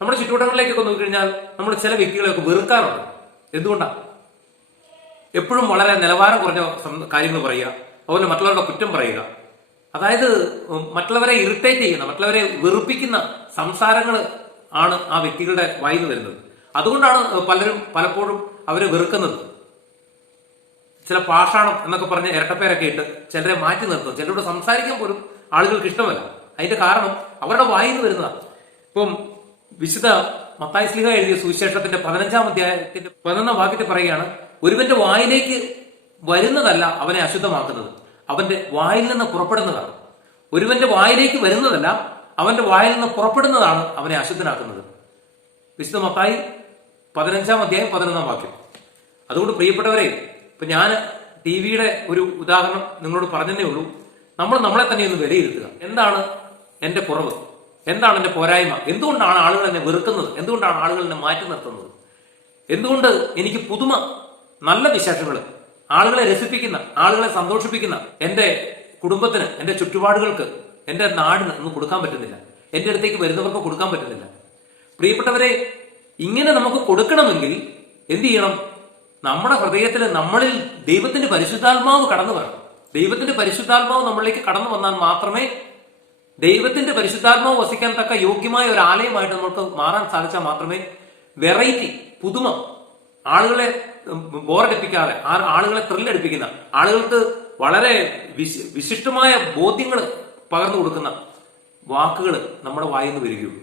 നമ്മുടെ ചുറ്റുവട്ടങ്ങളിലേക്കൊക്കെ നോക്കിക്കഴിഞ്ഞാൽ നമ്മൾ ചില വ്യക്തികളെയൊക്കെ വെറുക്കാറുണ്ട്. എന്തുകൊണ്ടാണ്? എപ്പോഴും വളരെ നിലവാരം കുറഞ്ഞ കാര്യങ്ങൾ പറയുക, അതുപോലെ മറ്റുള്ളവരുടെ കുറ്റം പറയുക, അതായത് മറ്റുള്ളവരെ ഇറിറ്റേറ്റ് ചെയ്യുന്ന, മറ്റുള്ളവരെ വെറുപ്പിക്കുന്ന സംസാരങ്ങൾ ആണ് ആ വ്യക്തികളുടെ വായിൽ നിന്ന് വരുന്നത്. അതുകൊണ്ടാണ് പലപ്പോഴും അവരെ വെറുക്കുന്നത്. ചില പാഷാണം എന്നൊക്കെ പറഞ്ഞ് ഇരട്ടപ്പേരൊക്കെ ഇട്ട് ചിലരെ മാറ്റി നിർത്തും. ചിലരോട് സംസാരിക്കാൻ പോലും ആളുകൾക്ക് ഇഷ്ടമല്ല. അതിന്റെ കാരണം അവരുടെ വായിൽ നിന്ന് വരുന്നതാണ്. ഇപ്പം വിശുദ്ധ മത്തായി ശ്ലീഹ എഴുതിയ സുവിശേഷത്തിന്റെ 15-ാം അധ്യായത്തിന്റെ 11-ാം വാക്യത്തിൽ പറയുകയാണ്, ഒരുവന്റെ വായിലേക്ക് വരുന്നതല്ല അവനെ അശുദ്ധമാക്കുന്നത്, അവന്റെ വായിൽ നിന്ന് പുറപ്പെടുന്നതാണ്. ഒരുവന്റെ വായിലേക്ക് വരുന്നതല്ല, അവന്റെ വായിൽ നിന്ന് പുറപ്പെടുന്നതാണ് അവനെ അശുദ്ധനാക്കുന്നത്. വിശുദ്ധ മത്തായി 15-ാം അധ്യായം 11-ാം വാക്യം. അതുകൊണ്ട് പ്രിയപ്പെട്ടവരെ, ഇപ്പൊ ഞാൻ ടിവിയുടെ ഒരു ഉദാഹരണം നിങ്ങളോട് പറഞ്ഞതേ ഉള്ളൂ. നമ്മൾ നമ്മളെ തന്നെ ഒന്ന് വിലയിരുത്തുക. എന്താണ് എന്റെ കുറവ്? എന്താണ് എന്റെ പോരായ്മ? എന്തുകൊണ്ടാണ് ആളുകൾ എന്നെ വെറുക്കുന്നത്? എന്തുകൊണ്ടാണ് ആളുകൾ എന്നെ മാറ്റി നിർത്തുന്നത്? എന്തുകൊണ്ട് എനിക്ക് പുതുമ, നല്ല വിശേഷങ്ങൾ, ആളുകളെ രസിപ്പിക്കുന്ന, ആളുകളെ സന്തോഷിപ്പിക്കുന്ന എന്റെ കുടുംബത്തിന്, എന്റെ ചുറ്റുപാടുകൾക്ക്, എന്റെ നാടിന് ഒന്നും കൊടുക്കാൻ പറ്റുന്നില്ല? എന്റെ അടുത്തേക്ക് വരുന്നവർക്ക് കൊടുക്കാൻ പറ്റുന്നില്ല? പ്രിയപ്പെട്ടവരെ, ഇങ്ങനെ നമുക്ക് കൊടുക്കണമെങ്കിൽ എന്ത് ചെയ്യണം? നമ്മുടെ ഹൃദയത്തിൽ, നമ്മളിൽ ദൈവത്തിന്റെ പരിശുദ്ധാത്മാവ് കടന്നു വരണം. ദൈവത്തിന്റെ പരിശുദ്ധാത്മാവ് നമ്മളിലേക്ക് കടന്നു വന്നാൽ മാത്രമേ, ദൈവത്തിന്റെ പരിശുദ്ധാത്മാവ് വസിക്കാൻ തക്ക യോഗ്യമായ ഒരു ആലയമായിട്ട് നമുക്ക് മാറാൻ സാധിച്ചാൽ മാത്രമേ വെറൈറ്റി, പുതുമ, ആളുകളെ ബോറടിപ്പിക്കാതെ, ആളുകളെ ത്രില്ലടിപ്പിക്കുന്ന, ആളുകൾക്ക് വളരെ വിശിഷ്ടമായ ബോധ്യങ്ങൾ പകർന്നു കൊടുക്കുന്ന വാക്കുകൾ നമ്മുടെ വായിൽ നിന്ന് വരികയുള്ളൂ.